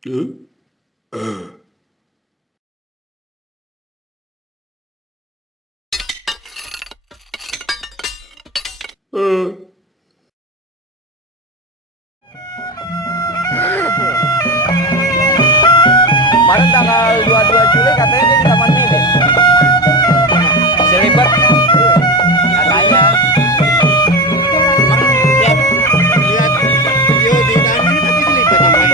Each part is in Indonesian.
Kemarin tanggal 22 Juli katanya dia di Taman Mini. Masih ribet. Katanya. Emang tiap lihat video di dalam ini pasti selipet yang main.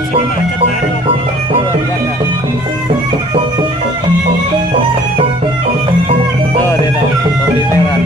sini macet banget waktu itu. luar biasa. Oh, dia tahu topi merah.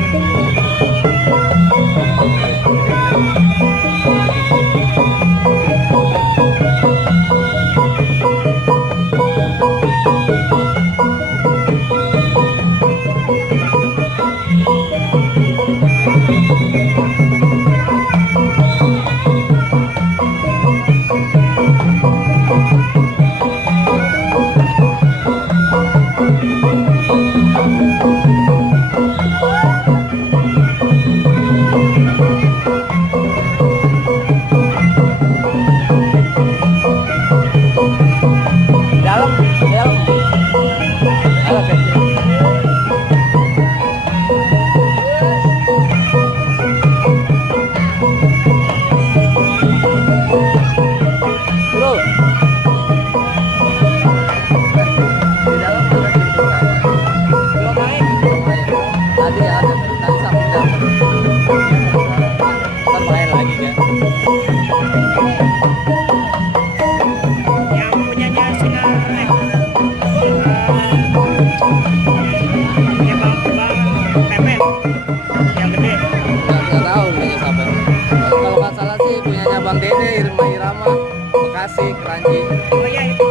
Dalam, dalam. Dalam kecil. Bro. Di dalam ada pintu kan? Belum main. Tadi ada, tadi sampai dalam. Ntar main lagi kan? Yang punyanya sinar ya bang Pepet yang gede. Nggak tahu punya siapa. Kalau nggak salah sih punyanya Bang Dede, Irma Irama, Bekasi, Keranji. Oh ya itu.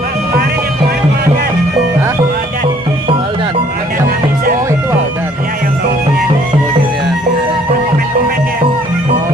Pak, kemarin yang kemarin Waldan. Hah? Waldan. Waldan. Waldan Amiza. Oh itu Waldan. Ya yang bawa punya. Oh gitu ya. Komen-komen ya. Oh.